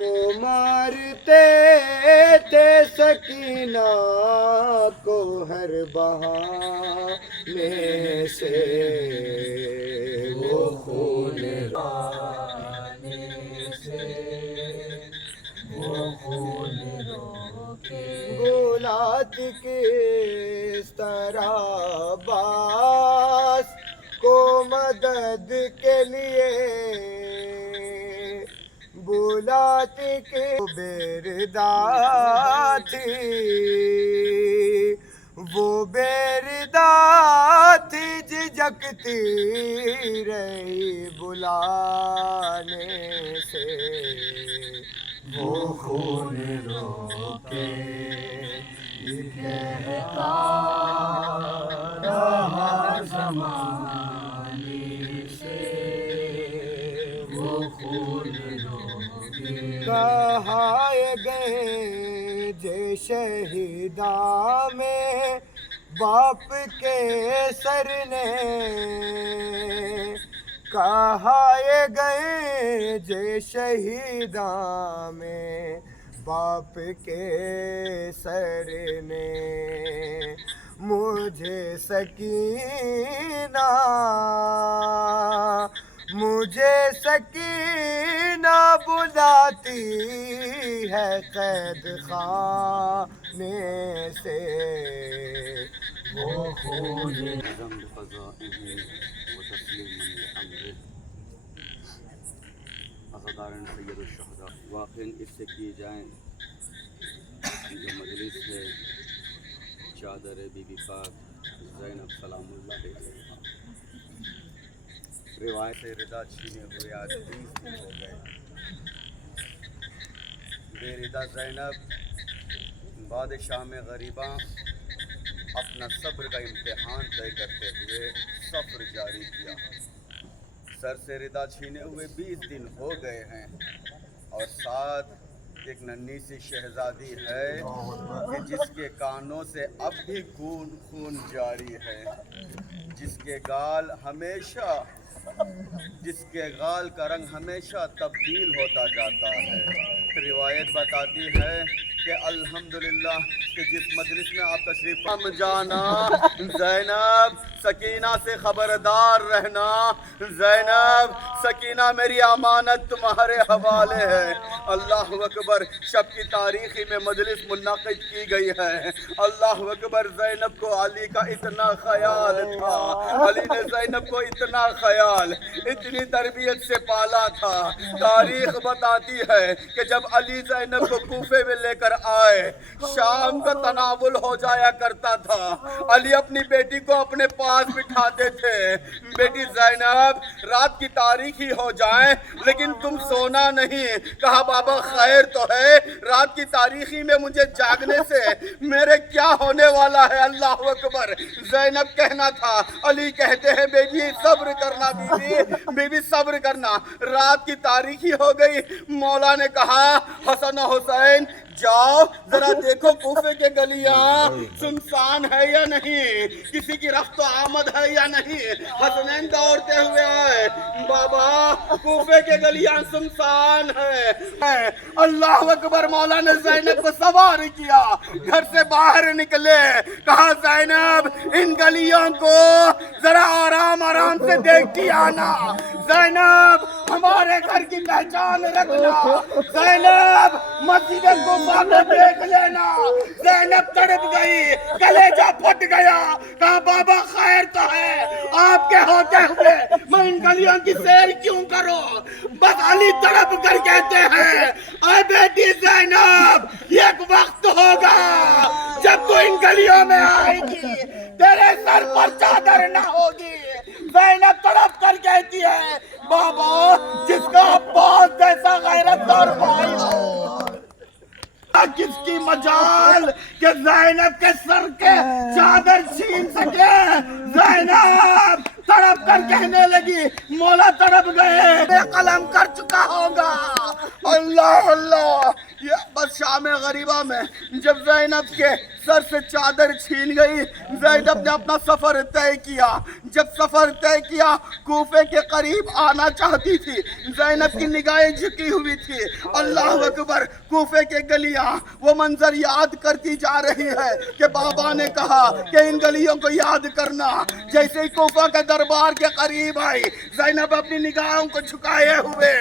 को मारते थे सकीना को हर बहाने से वो खून आने से वो खून रोके गुलात किस तरह बास को मदद के लिए बुलाती के बेरदा थी, वो बेरदा थी झिझकती रही बुलाने से वो खून रोके कहता रहा ज़माने से वो खून रोके कहाए गए जे शहीदा में बाप के सर ने, कहाए गए जे शहीदा में बाप के सर ने। मुझे सकीना बुलाती है कैद खाने से वो खून वाक़ई इससे किए जाएँ जो मजलिस है चादर बीबी पाक ज़ैनब सलामुल्लाह अलैहा, रिवायत से रिदा छीने हुए आज 20 दिन हो गए। बेरिदा ज़ैनब बादशाह में गरीबा अपना सब्र का इम्तिहान तय करते हुए सफ़र जारी किया। सर से रिदा छीने हुए 20 दिन हो गए हैं और साथ एक नन्ही सी शहजादी है कि जिसके कानों से अब भी खून खून जारी है, जिसके गाल का रंग हमेशा तब्दील होता जाता है। रिवायत बताती है कि अल्हम्दुलिल्लाह कि जिस मजलिस में आप तशरीफ हम जाना, ज़ैनब सकीना से खबरदार रहना, ज़ैनब सकीना मेरी अमानत तुम्हारे हवाले है। अल्लाह अकबर, शब की तारीखी में मजलिस मुनक़िद की गई है। अल्लाह अकबर, ज़ैनब को अली का इतना ख्याल था, अली ने ज़ैनब को इतना ख्याल, इतनी तरबियत से पाला था। तारीख बताती है कि जब अली ज़ैनब को कूफे में लेकर आए, शाम का तनावुल हो जाया करता था। अली अपनी बेटी को अपने पास बिठाते थे, बेटी ज़ैनब रात की तारीखी हो जाए लेकिन तुम सोना नहीं। कहा बाबा खैर तो है, रात की तारीखी में मुझे जागने से मेरे क्या होने वाला है। अल्लाह अकबर, ज़ैनब कहना था, अली कहते हैं बेबी सब्र करना, बीबी सब्र करना। रात की तारीखी हो गई, मौला ने कहा हसन हुसैन जाओ जरा देखो कूफे के गलियां सुनसान है या नहीं, किसी की रफ्त आमद है या नहीं। हसनैन दौड़ते हुए आए, बाबा कूफे के गलियां सुनसान है। अल्लाह अकबर, मौला ने ज़ैनब को सवार किया, घर से बाहर निकले, कहा ज़ैनब इन गलियों को जरा आराम आराम से देखती आना, ज़ैनब हमारे घर की पहचान रखना, ज़ैनब मस्जिद गुफा को देख लेना। ज़ैनब तड़प गई, कलेजा फट गया, कहा बाबा खैर तो है, आपके होते हुए मैं इन गलियों की सैर क्यों करूं। बस अली तड़प कर कहते हैं, अरे बेटी ज़ैनब एक वक्त होगा जब तू इन गलियों में आएगी, तेरे सर पर चादर न होगी। ज़ैनब तड़प कर कहती है, बाबा जिसका अब्बास जैसा गैरतदार भाई हो, किसकी मजाल कि ज़ैनब के सर के चादर छीन सके। ज़ैनब तड़प कर कहने लगी, मौला तड़प गए, कलम कर चुका होगा। अल्लाह अल्लाह, ये बस शाम गरीबा में जब ज़ैनब के सर से चादर छीन गई। ज़ैनब ने अपना सफर तय किया। जब सफर तय किया, कूफे के करीब आना चाहती थी। ज़ैनब की निगाहें झुकी हुई थी। अल्लाह अकबर, कूफे के गलियां वो मंजर याद करती जा रही है कि बाबा ने कहा कि इन गलियों को याद करना। जैसे ही कूफा के दरबार के करीब आई, ज़ैनब अपनी निगाहों को झुकाए हुए,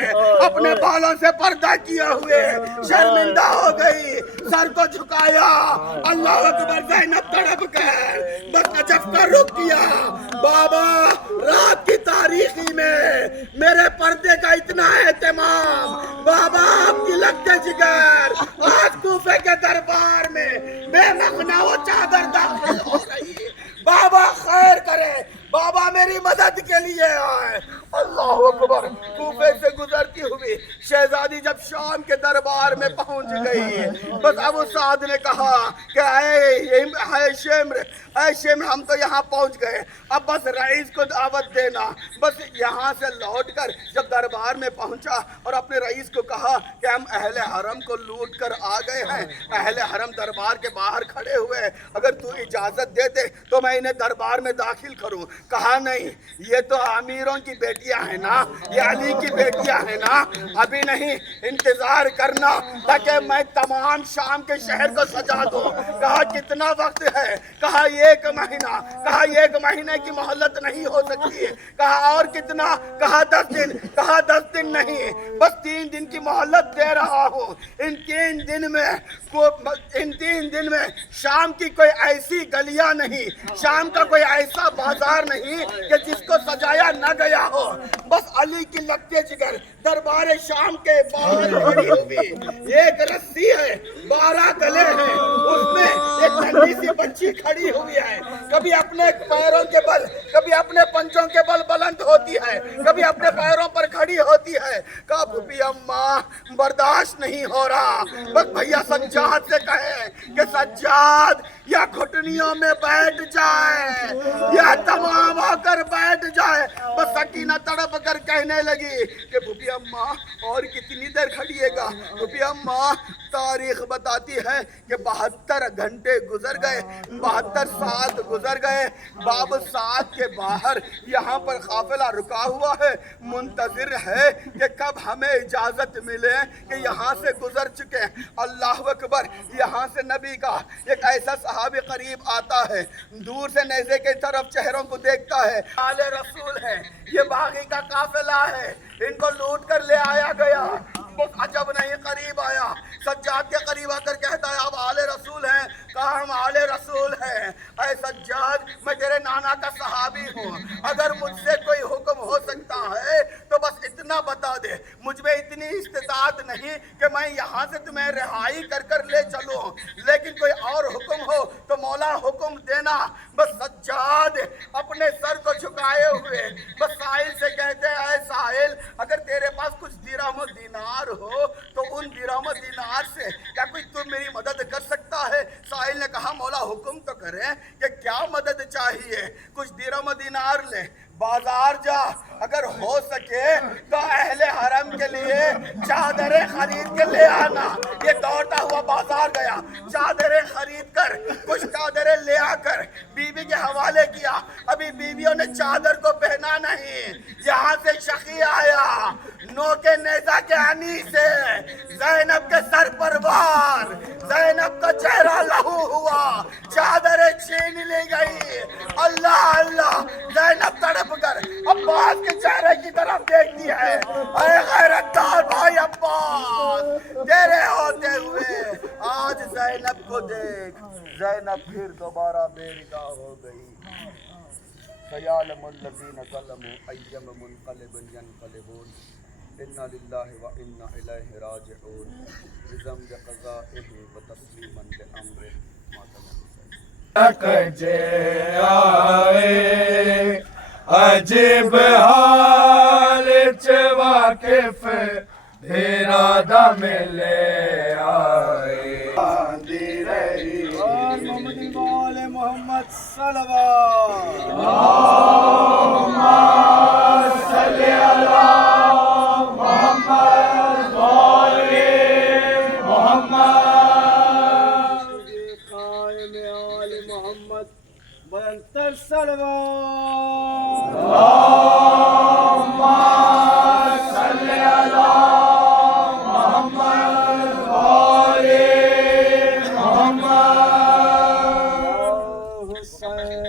अपने बालों से पर्दा किए हुए शर्मिंदा हो गई, सर को झुकाया। अल्लाह अकबर, ज़ैनब तड़प कर बस नजफ का रुख किया। बाबा, रात की तारीखी में मेरे पर्दे का इतना एहतमाम, बाबा आपकी लगते जिगर, आज कूफे के दरबार में बेमखना वो चादर दाखिल हो रही है। बाबा खैर करे, बाबा मेरी मदद के लिए आए। अल्लाह अकबर, कूफे से गुजरती हुई शहजादी जब शाम के दरबार में पहुंच गई, बस अबू साद ने कहा कि ऐ शेम्र, हम तो यहाँ पहुंच गए, अब बस रईस को दावत देना। बस यहाँ से लौटकर जब दरबार में पहुंचा और अपने रईस को कहा कि हम अहले हरम को लूट कर आ गए हैं, अहले हरम दरबार के बाहर खड़े हुए, अगर तू इजाजत दे दे तो मैं इन्हें दरबार में दाखिल करूं। कहा नहीं, ये तो अमीरों की बेटियां हैं ना, ये अली की बेटियां हैं ना, अभी नहीं, इंतजार करना ताकि मैं तमाम शाम के शहर को सजा दूं। कहा कितना वक्त है? कहा 1 महीना। कहा 1 महीने की मोहलत नहीं हो सकती है। कहा और कितना? कहा 10 दिन। कहा 10 दिन नहीं, बस 3 दिन की मोहलत दे रहा हूँ। इन 3 दिन में शाम की कोई ऐसी गलियां नहीं, शाम का कोई ऐसा बाजार नहीं कि जिसको सजाया न गया हो। बस अली की लगते जिगर दरबार शाम के बाहर खड़ी हुई एक रस्सी है, 12 गले हैं, उसमें एक नन्ही सी बच्ची खड़ी हुई है। कभी अपने पैरों के बल, कभी अपने पंजों के बल बुलंद होती है, कभी अपने पैरों पर खड़ी होती है। कहा भूपी अम्मा, बर्दाश्त नहीं हो रहा, बस भैया सज्जाद से कहे कि सज्जाद या घुटनियों में बैठ जाए या तमाम होकर बैठ जाए। बस सकीना तड़प कर कहने लगी कि भूपी अम्मा और कितनी देर खड़िएगा? भूपी अम्मा, तारीख बताती है कि 72 घंटे गुजर गए, 72 साल गुजर गए। बाब साद के बाहर यहाँ पर काफिला रुका हुआ है, मुंतजिर है कि कब हमें इजाजत मिले कि यहाँ से गुजर चुके। अल्लाह अकबर, यहाँ से नबी का एक ऐसा सहाबी करीब आता है, दूर से नेज़े के तरफ चेहरों को देखता है। आले रसूल है, ये बागी का काफिला है, इनको लूट कर ले आया गया। अजब नहीं, करीब आया, सज्जाद के करीब आकर कहता है आप आले रसूल हैं? कहा हम आले रसूल हैं। ऐ सज्जाद, मैं तेरे नाना का सहाबी हूँ, अगर मुझसे कोई हुक्म हो सकता है तो बस इतना बता दे। मुझ में इतनी इस्तिताअत नहीं कि मैं यहाँ से तुम्हें रिहाई कर कर ले चलूँ, लेकिन कोई और हुक्म हो तो मौला हुक्म देना। बस सज्जाद अपने सर को झुकाए हुए बस साहिल से कहते हैं, ऐ साहिल, अगर तेरे पास कुछ दिरहम दिनार हो तो उन दिरहम दिनार से क्या कोई तुम मेरी मदद कर सकता है? साहिल ने कहा मौला हुक्म तो करें कि क्या मदद चाहिए? कुछ दिरहम दिनार ले, बाजार जा, अगर हो सके तो अहले हरम के लिए चादरें खरीद के ले आना। ये दौड़ता हुआ बाजार गया, चादरें खरीद कर कुछ चादरें ले आकर बीवी के हवाले किया। अभी बीवियों ने चादर को पहना नहीं, यहाँ से शकी आया, नोके नेजा के हनी से ज़ैनब के सर पर वार, ज़ैनब का चेहरा लहू हुआ, चादरें छीन ली गई। अल्लाह अल्लाह, ज़ैनब तड़प कर अब्बास के चेहरे की तरफ देखती है। अरे गैरतदार भाई अब्बास, तेरे होते हुए आज ज़ैनब को देख। ज़ैनब फिर दोबारा बेरिदा हो गई। ख़यालमुल्लज़ीन ज़लमू अय्यम मुनक़लिबिन यनक़लिबून, इन्ना लिल्लाहि व इन्ना इलैहि राजिऊन, बिज़म क़ज़ाइहि व तस्लीमन लिअम्रिहि मा कजे आए अजीब हाल च वाकिफ धेरा दा मिले आए। आंदी रही मोहम्मद सल्लल्लाहु सल्ले अला मोहम्मद वाले मोहम्मद। बंतर सलवार सल्ले अला मोहम्मद वाले मोहम्मद। हुसैन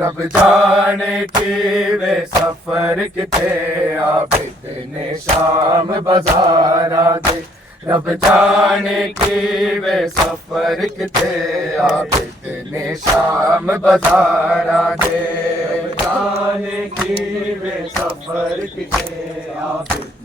रब जाने की वे सफर किते आबिद ने शाम बाजारा दे। रब जाने की वे सफर किते आबिद ने शाम बाजारा दे। जाने की वे सफर किते आबिद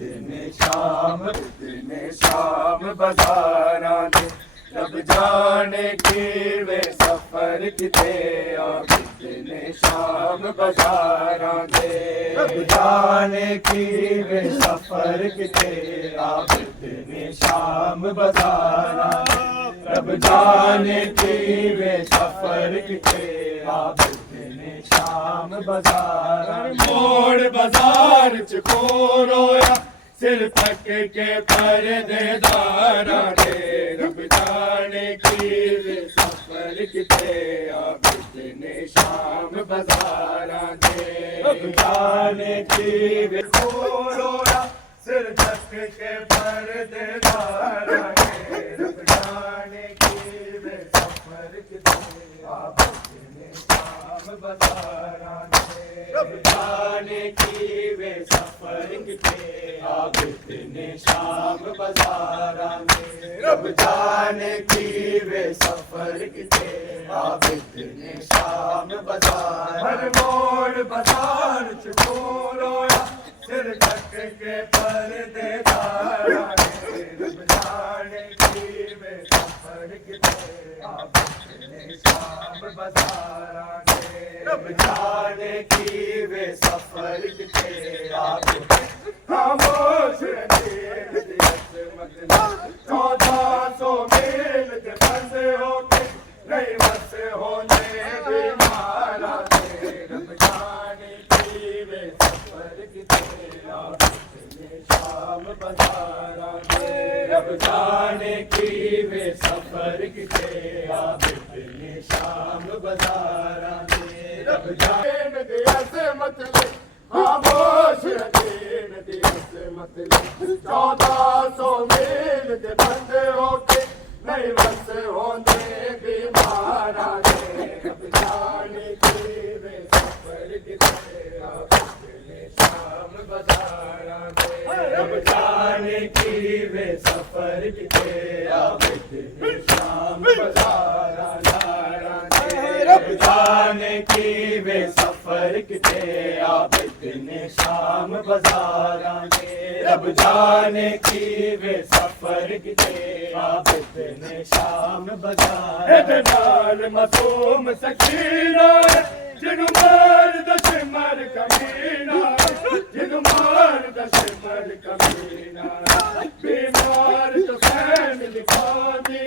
ने शाम बाजारा दे। रब जाने की वे सफर किते आबिद ने शाम बाजारा दे। रब जाने की वे सफर किते आबिद ने शाम बाजारा। रब जाने की वे सफर किते आबिद ने शाम बाजारा। मोड़ बाजार च खो रोया सिर तक के पर्देदारा दे। रब जाने की वे सफर किते आबिद ने शाम बाजारा दे। रब जाने की वे खो रोया सिर तक के पर्देदारा दे। रब जाने की वे सफर किते आबिद ने शाम बाजारा दे। रब जाने की वे सफर किते आबिद ने शाम बाजारा दे। रब जाने की वे सफर किते आबिद ने शाम बाजारा। हर मोड़ बाजार च खो रोया सिर तक के पर्देदारा दे। रब जाने की वे सफर किते आबिद ने शाम बाजारा दे। रब जाने की वे सफर किते आबिद खामोश रब जाने की वे सफर किते आबिद ने शाम बाजारा दे। रब जाने की ऐसे मतलब खामोश रखें ऐसे मतलब 1400 मील के बंदे होके नहीं बस होने बीमारा दे। रब जाने की वे सफर किते आबिद ने शाम बाजारा दे। रब जाने की वे सफर किते आबिद ने शाम बाजारा दे। रब जाने की वे सफर किते आबिद ने शाम बाजारा दे। रब जाने की वे सफर किते आबिद ने शाम बाजारा दे। नाल मासूम सकीना जिनु मार दशमर कमीना जिनु मार दशमर कमीना बीमार तो फैमिली खानी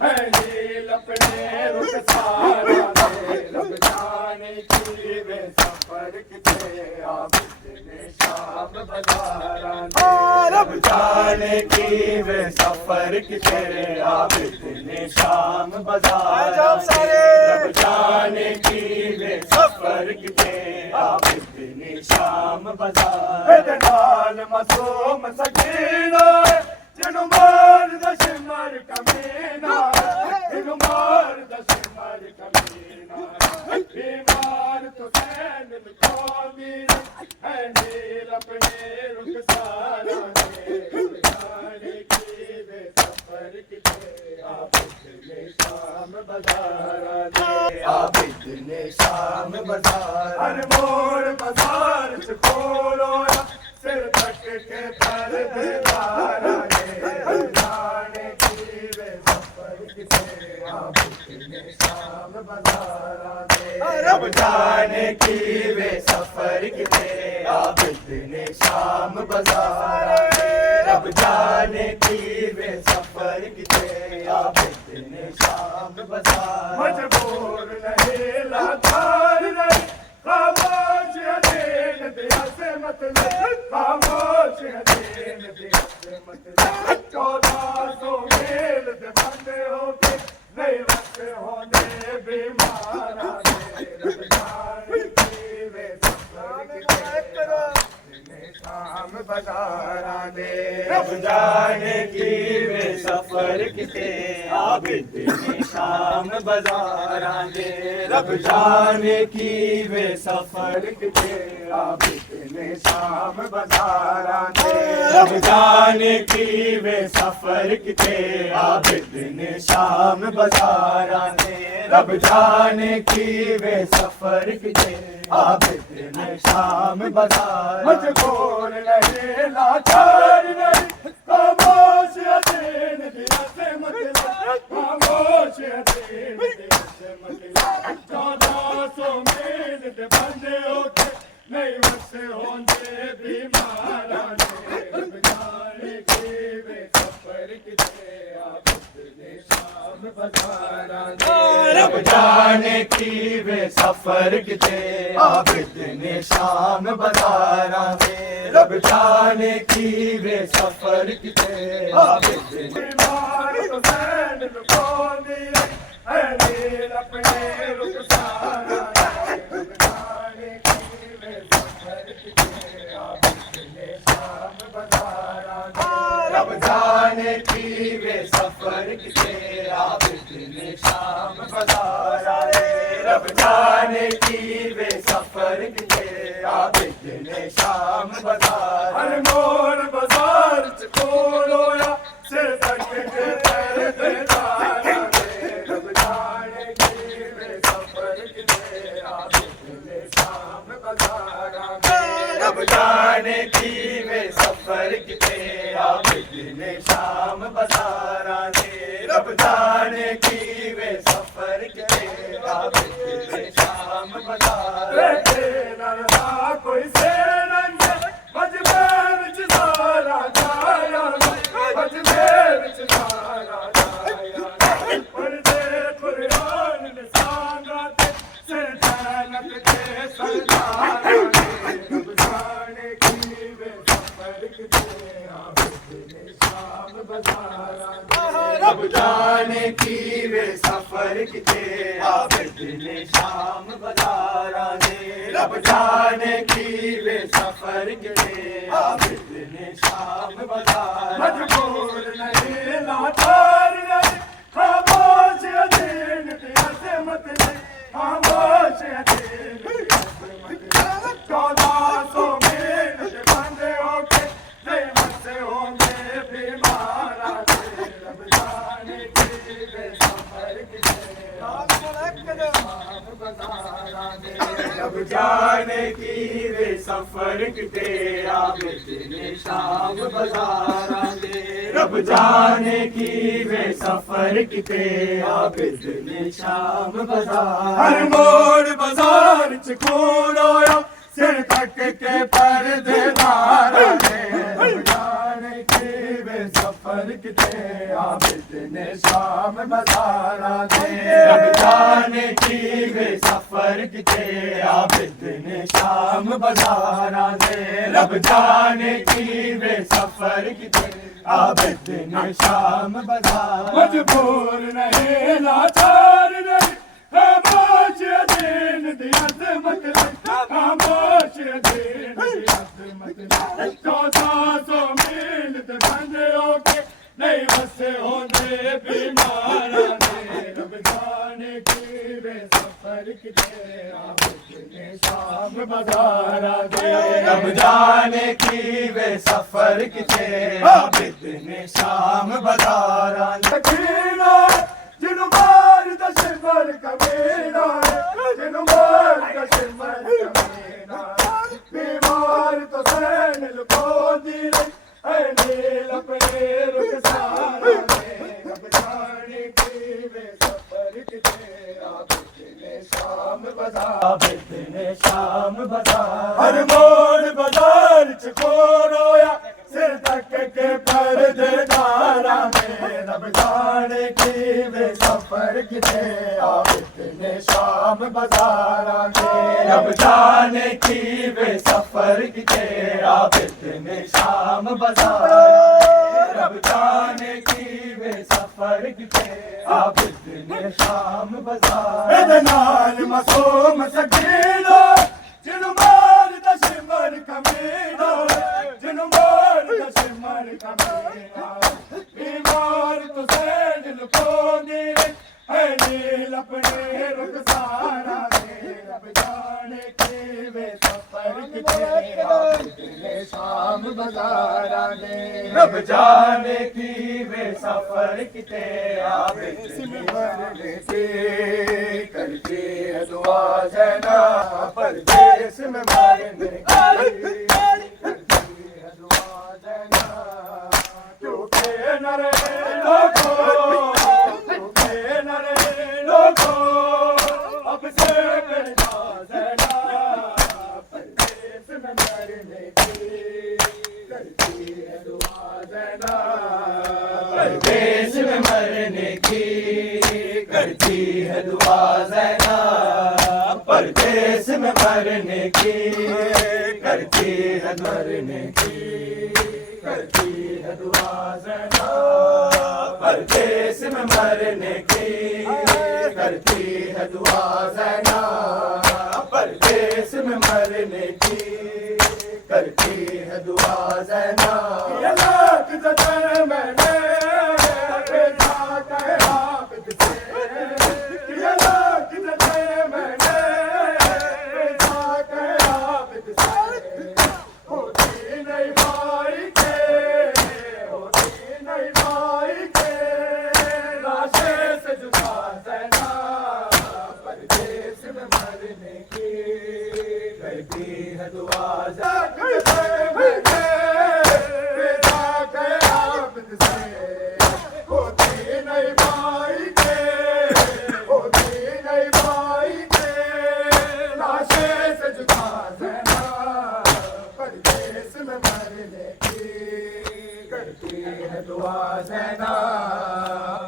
है नील अपने रुखसारा दे। रब जाने की वे सफर किते आबिद ने शाम बाजारा दे। रब जाने की वे सफर किते आबिद ने शाम बाजारा दे। रब जाने की वे सफर किते आबिद ने शाम बाजारा दे। नाल मासूम सकीना लुकानी है नील अपने रुखसारा ने रब जाने की वे सफर किते आबिद ने शाम बाजारा ने आबिद ने शाम बाजार हर मोड़ बाजार च खोलोया सिर तक के पर दीवारा ने रब जाने की वे सफर किते आबिद ने शाम बाजारा ने रब जाने की वे सफर किते आबिद ने शाम बाजारा ने रब जाने की वे सफर किते आबिद ने शाम बाजार मजबूर नहीं लाचार नहीं खामोश अधीन दिया से मतलब खामोश अधीन दिया से मतलब 1400 मील दे बंदे होके नहीं वक्त होने बीमारा ने रब जाने की वे सफर किते शाम बाजारा ने रब जाने की वे सफर किते आबिद ने शाम बाजारा ने रब जाने की वे सफर किते आबिद ने शाम बाजारा ने रब जाने की वे सफर किते आबिद ने शाम बाजारा ने रब जाने की वे सफर किते आबिद ने शाम बाजार मजबूर नहीं लाचार नहीं खामोश अधीन दिया से मतलब खामोश अधीन दिया से मतलब 1400 मील दे बंदे होके नहीं वसे होंदे बीमारा ने रब जाने की वे सफर किते आबिद ने शाम बाजारा ने रब जाने की वे सफर किते आबिद ने शाम बाजारा ने रब जाने की वे सफर किते आबिद ने मार तो सैन लुकानी है नील अपने रुखसारा ने रब जाने की वे सफर किते आबिद ने शाम बाजारा ने रब जाने की वे सफर किते आबिद ने शाम बाजारा ने रब जाने की वे सफर किते आबिद ने शाम बाजार हर मोड़ बाजार च खोलोया सिर तक के पैर देदारा ने रब जाने की वे सफर किते आबिद ने शाम बाजारा ने रब जाने की वे सफर किते आबिद ने शाम बाजारा ने रब जाने की वे सफर किते आबिद ने शाम बाजार कोई से मजमेर च सारा जाया मजमेर च सारा जाया पढ़दे कुरान निशाना ते सिर जानक के सरदार रब जाने की वे सफर किते आबिद ने शाम बाजारा रब जाने की वे सफर किते आबिद ने शाम बाजारा ने रब जाने की वे सफर किते आबिद ने शाम बाजार मजबूर नहीं लाचार नहीं खामोश अधीन दिया से मतलब खामोश अधीन दिया से मतलब 1400 मील दे बंदे होके नहीं वसे होंगे बीमारा ने रब जाने की वे सफर किते शाम बाजारा ने रब जाने की वे सफर किते आबिद ने शाम बाजारा ने रब जाने की वे सफर किते आबिद ने शाम बाजार हर मोड़ बाजार च खोलोया सिर तक के पर देदारा ने रब जाने की वे सफर किते आबिद ने शाम बाजारा ने रब जाने की वे सफर किते आबिद ने शाम बाजारा ने रब जाने की वे सफर किते आबिद ने शाम बाजार मजबूर नहीं लाचार नहीं खामोश अधीन दिया से मतलब खामोश अधीन दिया से मतलब 1400 मील दे बंदे होके नहीं वसे होंदे बीमारा ने रब जाने की वे सफर किते आबिद ने शाम बाजारा दे रब जाने की वे सफर किते आबिद ने शाम बाजारा लकीना जिनु मार दशमर कमीना जिनु मार दशमर कमीना बीमार तो सैन लुको दी ऐ नील अपने रुखसारा दे रब जाने की वे सफर किते शाम बाजार हर मोड़ बाजार च खोरोया सिर तक के पर्देदारा में रब जाने की वे सफर किते आबिद ने शाम बाजारा में रब जाने की वे सफर किते आबिद ने शाम बाजारा रब जाने की वे सफर किते आबिद ने शाम बाजार नाल मासूम सकीना जिनु मार दशमर कमीना जिनु मार दशमर कमीना बीमार तो सैन लुको दी ऐ नील अपने रुखसारा दे रब जाने की वे सफर किते आबिद ने शाम बाजारा दे रब जाने की वे सफर किते आबिद ने मरने से करती है दुआ जना परदेस में मरने की करती है दुआ जना क्योंकि न रहे लोगों क्योंकि न रहे लोगों अब से करना जना परदेस में मरने की करती है दुआ जना परदेस में मरने की करती है दुआ ज़ैना परदेस में मरने की करती है मरने की करती है दुआ ज़ैना परदेस में मरने की करती है दुआ ज़ैना परदेस में मरने की करती है दुआ ज़ैना लाख ज़दर मैंने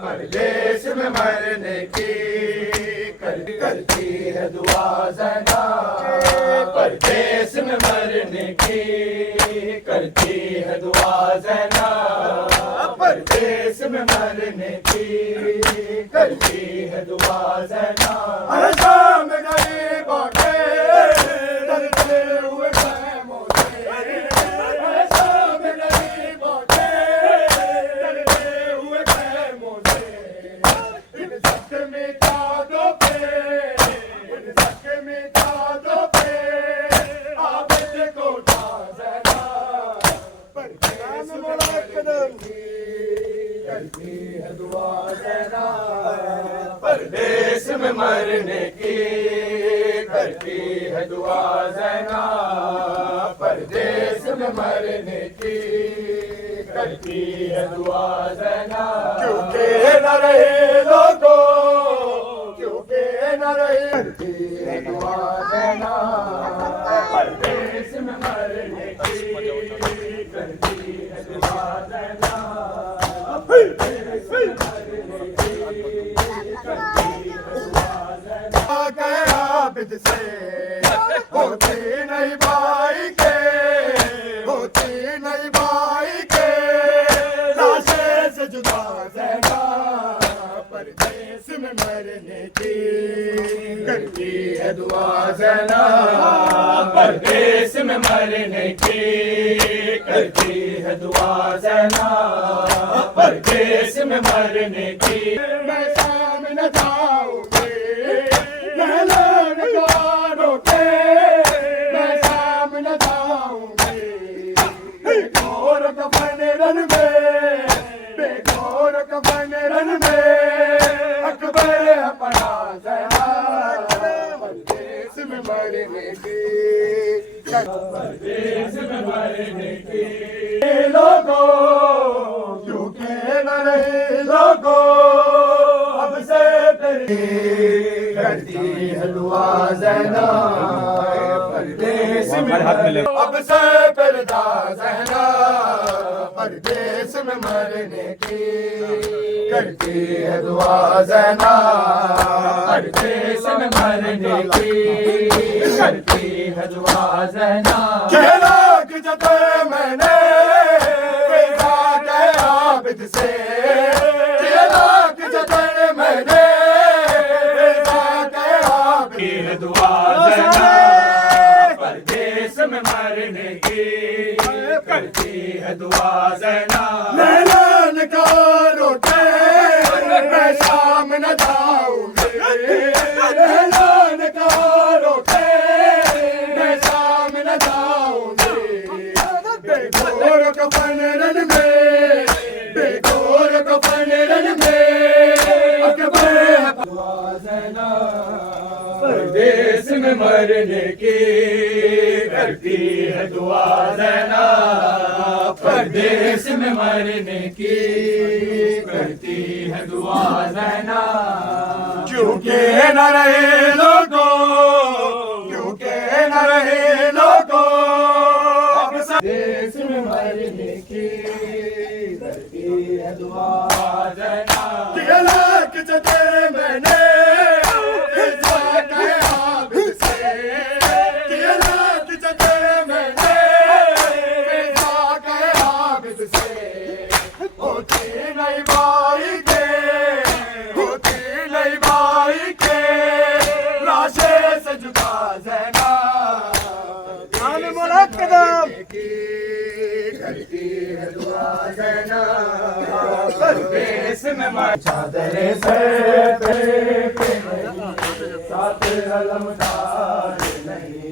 परदेस में मरने की करती है दुआ ज़ैना परदेस में मरने की करती है दुआ ज़ैना परदेस में मरने की करती है दुआ ज़ैना हर शाम गरीबों के डरते हुए ख़ैमों से हर शाम गरीबों के डरते हुए ख़ैमों से इन ज़ख्मी कांधों पे इन ज़ख्मी कांधों पे आबिद को उठा ज़रा परदेस में मरने की करती है दुआ ज़रा परदेस में मरने की करती है दुआ ज़रा परदेस में मरने की करती है दुआ ज़रा क्योंकि न रहे लोगों क्योंकि न रहे करती है दुआ ज़रा परदेस में मरने की करती है दुआ ज़रा परदेस में मरने की करती है दुआ ज़रा आबिद से होती नहीं भाई के होती नहीं भाई के लाशे से जुदा ज़रा परदेस में मरने की करती है दुआ ज़रा परदेस में मरने की करती है दुआ ज़रा परदेस में मरने की मैं सामने जाऊंगी मैं रन में, बेगोर कफन रन में, अकबर अपना जहरा परदेस में मरने की, परदेस में मरने की। लोगों क्यों कह न रहे लोगों, अब से तेरी करती है दुआ ज़हरा परदेस में, अब से करता ज़हरा परदेस में मरने की, करती है दुआ ज़हरा परदेस में मरने की, करती है दुआ ज़हरा। लाख जते मैंने पैदा गया आबिद से, लाख जते मैंने पैदा गया आबिद, दुआ ज़हरा परदेस में मरने की, करती है दुआ ज़हरा। लैलान का रोटे मैं शाम न जाऊंगी, लैलान का रोटे मैं शाम न जाऊंगी, बेगोर कफन रन में, बेगोर कफन रन में, अकबर दुआ ज़हरा परदेस में मरने की, करती है दुआ ज़हरा परदेस में मरने की, करती है दुआ ज़हरा। क्यों के न रहे लोगों, क्यों के न रहे लोगों, अब परदेस में मरने की, करती है दुआ ज़हरा। लाख जते मैंने चादरे सर पे साथ अलमदार नहीं,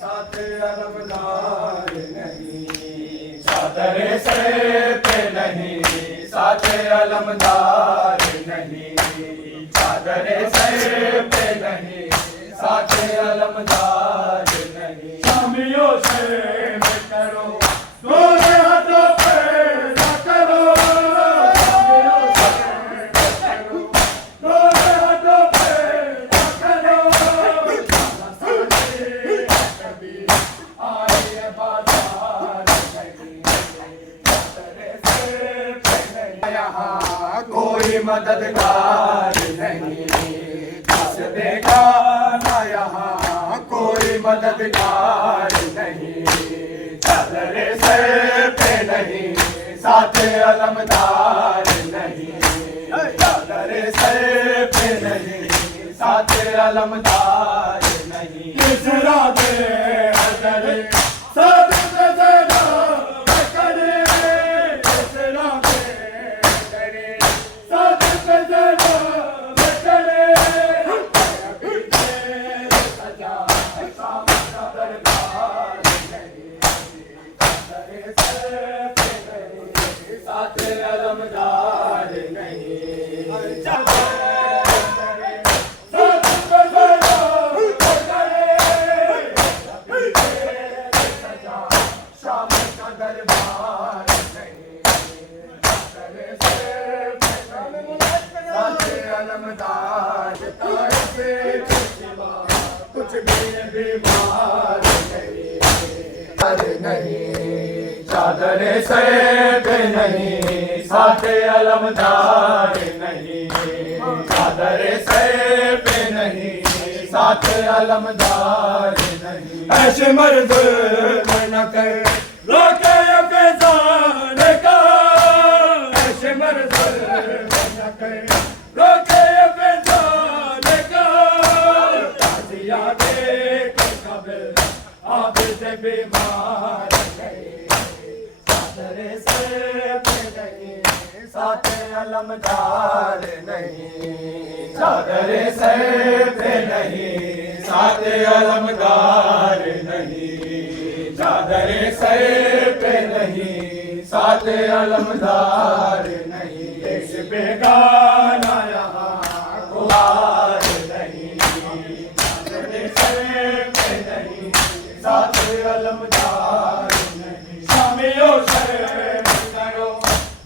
साथ अलमदार नहीं, चादरे सर पे नहीं, साथ अलमदार नहीं, चादरे सर पे नहीं, साथ अलमदार नहीं। शामियों से मैं करो दोनों हाथों पे ना करो, शामियों से मैं करो दोनों हाथों पे ना करो, कभी आए बाजार नहीं, चादरे सर पे नहीं, यहाँ कोई मददगार नहीं, जिस देखा ना यहाँ कोई मददगार नहीं, चादरे सर पे नहीं, साथ अलमदार नहीं, चादरे सर पे नहीं, साथ अलमदार नहीं। किसरा दे हजरे सब नजरा करे, किसरा दे हजरे सब नजरा करे, अभी देर सजा शाम का दरबार नहीं, चादरे सर पे नहीं, साथ अलमदार नहीं, शाम का दरबार नहीं, चादरे सर पे नहीं, साथ अलमदार से सिवा कुछ भी बीमार नहीं, चादरे सर पे नहीं, साथ अलमदार नहीं, चादरे सर पे नहीं, साथ अलमदार नहीं। ऐसे मर्द न कर रोके फैजान का, ऐसे मर्द न कर रोके फैजान का, ताजिया देख कब्र आप से बीमार नहीं, चादरे सर पे नहीं, साथ अलमदार नहीं, चादरे सर पे नहीं, साथ अलमदार नहीं। चादर सर पे नहीं, साथ अलमदार नहीं, देश बेगाना यहाँ गुहार नहीं। चादर सर पे नहीं, साथ अलमदार नहीं, शामियों शर्म करो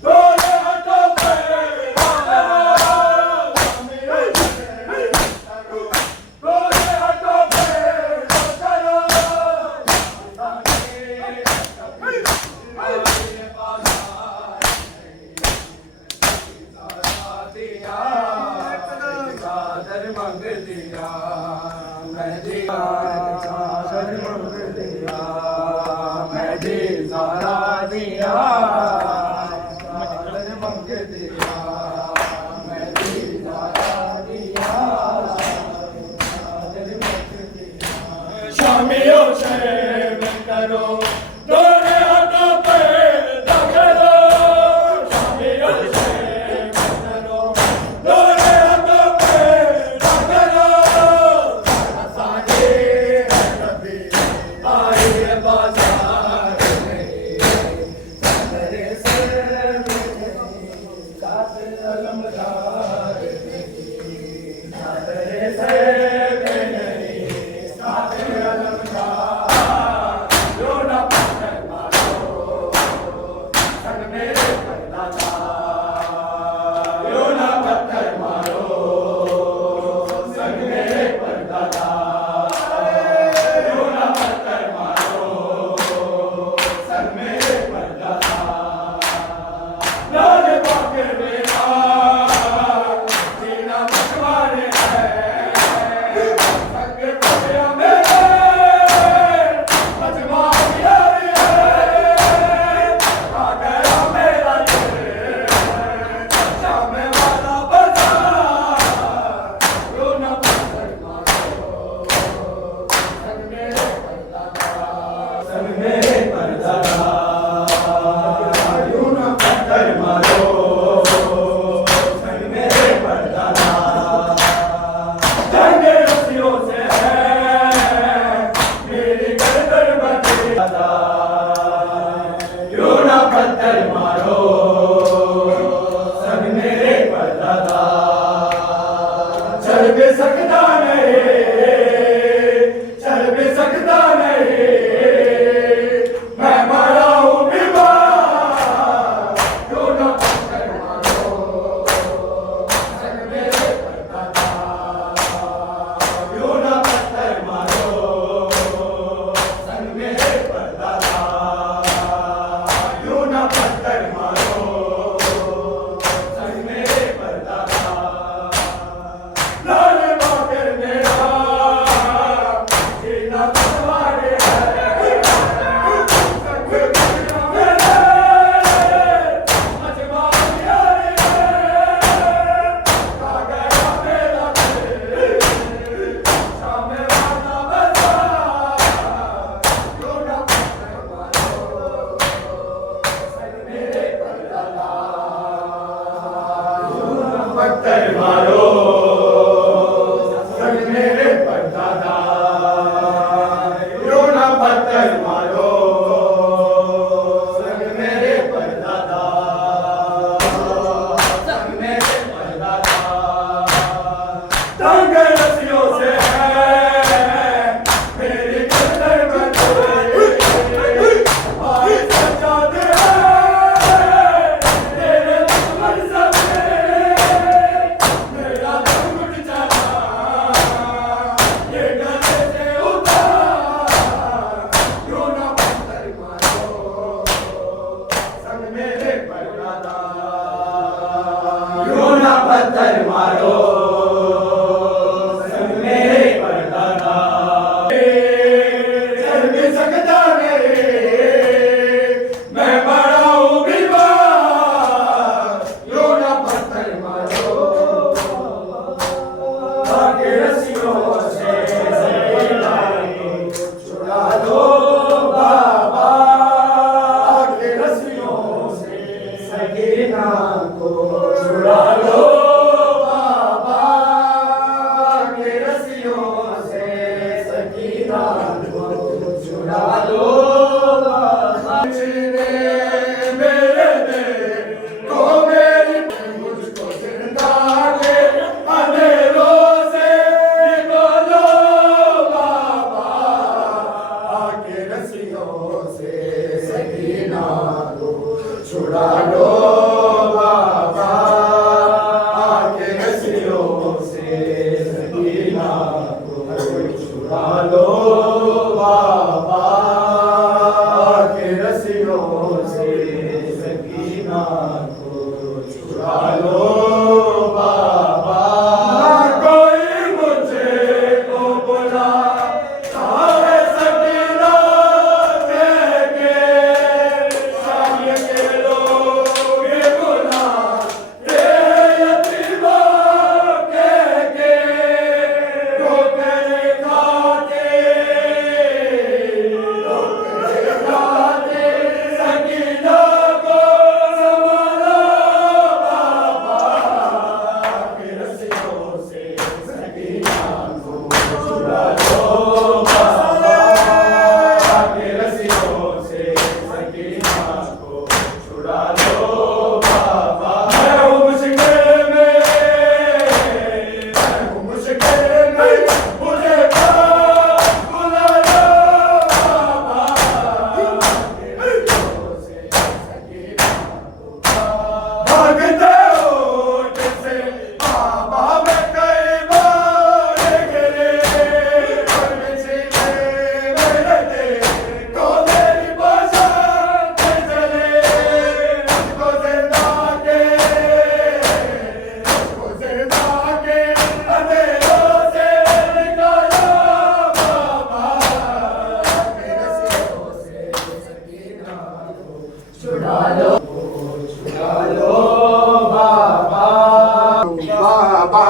दोनों हाथों पर शामियों शर्म करो दोनों हाथों पर करो। चादर मंग दिया मैं दिया, चादर मंग दिया मैं दे सारा दिया, चादर मंग दिया मैं दे सारा दिया, चादर मंग दिया। शामियों शर्म करो दोनों हाथों पर दो, शामियों शर्म करो दोनों हाथों पर दो। साजे रबी आए बाजार में, चादर सर में साथ अलमदार नहीं, चादर सर में नहीं, साथ अलमदार। जो न छुड़ा लो बाबा के रस्सियों से सकीना को छुड़ा लो बाबा। कोई मुझे को बुला चाहे सकीना कह के शाम के लोग बुला ते यतीमा कह के ठोकर खाते सकीना को संभालो बाबा के रस्सियों से सकीना को छुड़ा लो बाबा के रस्सियों से सकीना को छुड़ा लो बाबा। मैं हूँ मुश्किल में मुझे बुला लो बाबा के रस्सियों से सकीना को। भागते होठ से बाबा मैं कई बार गिरे पर मिले मेरे दिल को मेरी बरसात चले मुझको जिंदा के अंधेरों से निकालो बाबा के रस्सियों से सकीना को छुड़ा लो बाबा। बाबा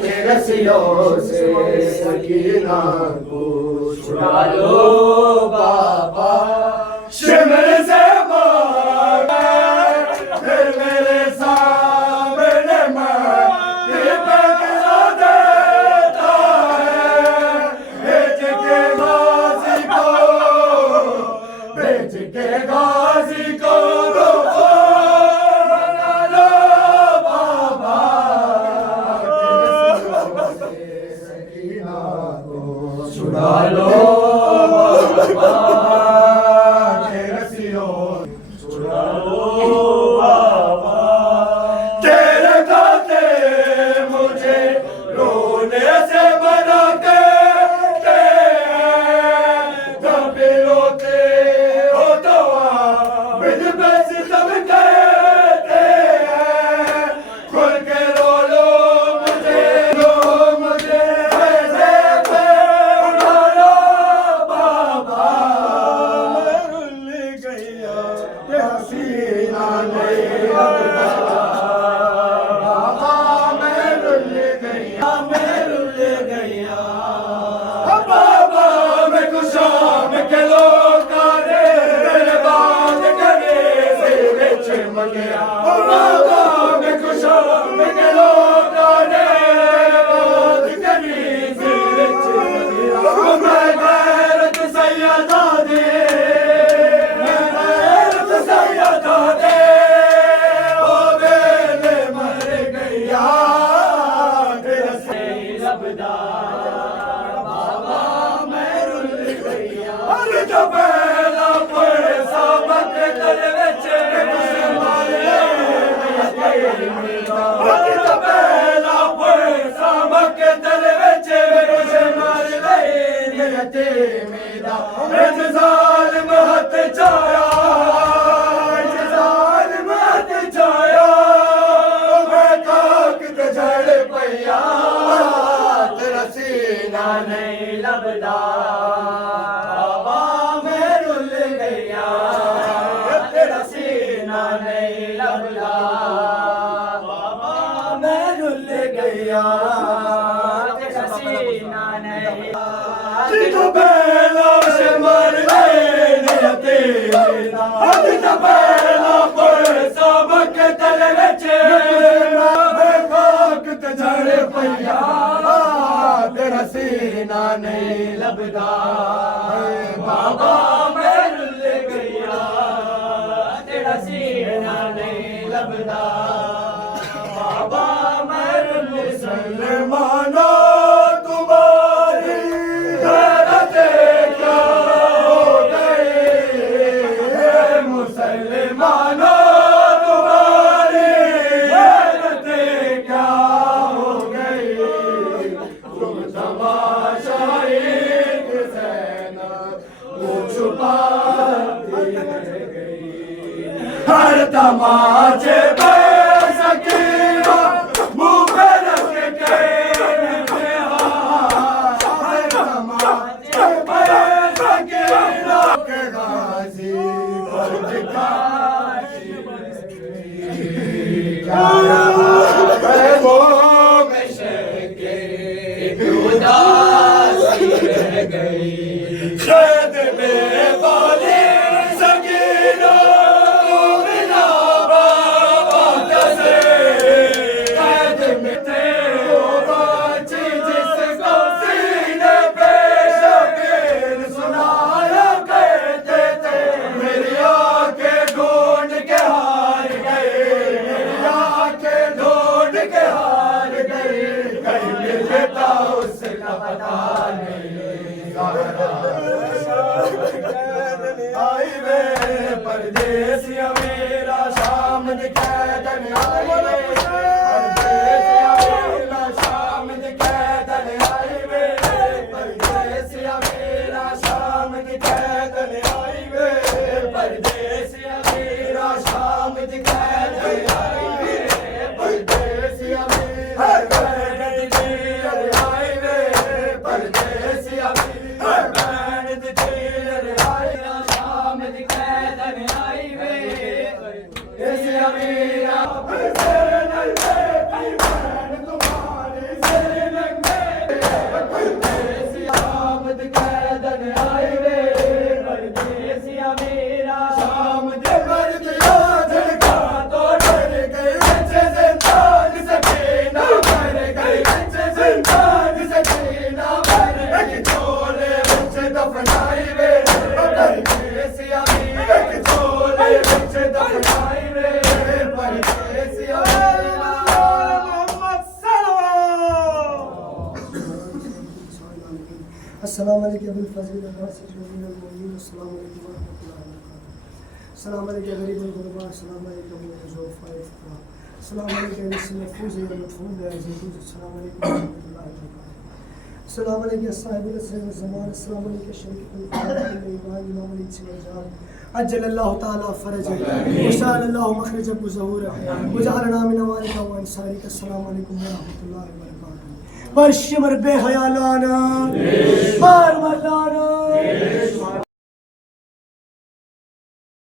के रस्सियों से सकीना को छुड़ा लो बाबा। शिमर से मांगा फिर मेरे सामने मैं पकड़ा देता है। बेच के गाजी को बना लो बाबा के रस्सियों से सकीना को छुड़ा लो बाबा के रस्सियों छुड़ा लो बाबा। तेरे खाते मुझे रोने से बनाते जब रोते हो तो बिन पैसे तब कहते हैं खुल के रो लो मुझे पैसे पे उठा लो बाबा। मैं रुल गया ये हसीना नहीं लगता बाबा। मैं रुल गया बाबा। मैं शाम के लोग तेरे बात करे से बिच मंगया बाबा। मैं शाम के लोग तेरे बात करे से बिच मंगया। मैं गैरत सैयदा दे ओ बेले मर गया तेरा से लबदा बाबा। मैं रुल गया अरे जो पहला पड़े सबक तले विच अरे जो पहला पड़े सबक तले विच मार ले ते मेरा जालिम हथ चाया जालिम हथ चाया। मैं ताकत झड़ पैया तेरा सीना नहीं लबदा बाबा। मैं रुल गया तेरा सीना नहीं लबदा बाबा। मैं रुल गया तेरा सीना नहीं। जितो पहला से मर ले जितो पहला पर सबक तले विच ताकत झड़ पैया तेरा सीना नहीं लबदा बाबा। मैं रुल गया तेरा सीना नहीं लबदा बाबा। मैं रुल सलमानो तुम्हारी गैरत क्या हो गई मुसलमानो तुम्हारी गैरत क्या हो गई। तुम तमाशा नमाज सकीना मुँह पे रख के नमाज सकीना के गाजी क्या है वो में शके उदासी रह गई शायद में बोले सकीना बिना बाबा से शायद में थे वो बाची जिसको सीने पे शकीर सुनाया करते थे मेरी आंखें ढूंढ के हार गए मेरी आंखें ढूंढ के हार गए कहीं मिलता उसका पता नहीं आई वे परदेसिया मेरा शाम कैदन आई वे परदेसिया मेरा शाम कैदन आई वे परदेसिया मेरा शाम कैदन आई वे परदेसिया मेरा शाम कैदन आई वे परदेसिया मेरा आई वे परदेसिया अस्सलाम वालेकुम अबुल फज़ल अब्बास अजमल मोमिन अस्सलाम वालेकुम व रहमतुल्लाहि व बरकातहू अस्सलाम वालेकुम गरीब गुरबा अस्सलाम वालेकुम ज़ोफ़ा अस्सलाम वालेकुम महफूज व मदफून अज़ीज़ अस्सलाम वालेकुम व रहमतुल्लाहि व बरकातहू अस्सलाम वालेकुम साहिबुल असर व ज़मान अस्सलाम वालेकुम शरीकुल ईमान इमाम अली वजाल अज्जलल्लाहु तआला फरज व शअल्लाहु मखरज व ज़हूर व जअलना मिन अवालिका व अंसारिका अस्सलाम वालेकुम व रहमतुल्लाहि व बरकातहू बरशिमर बेहयालाना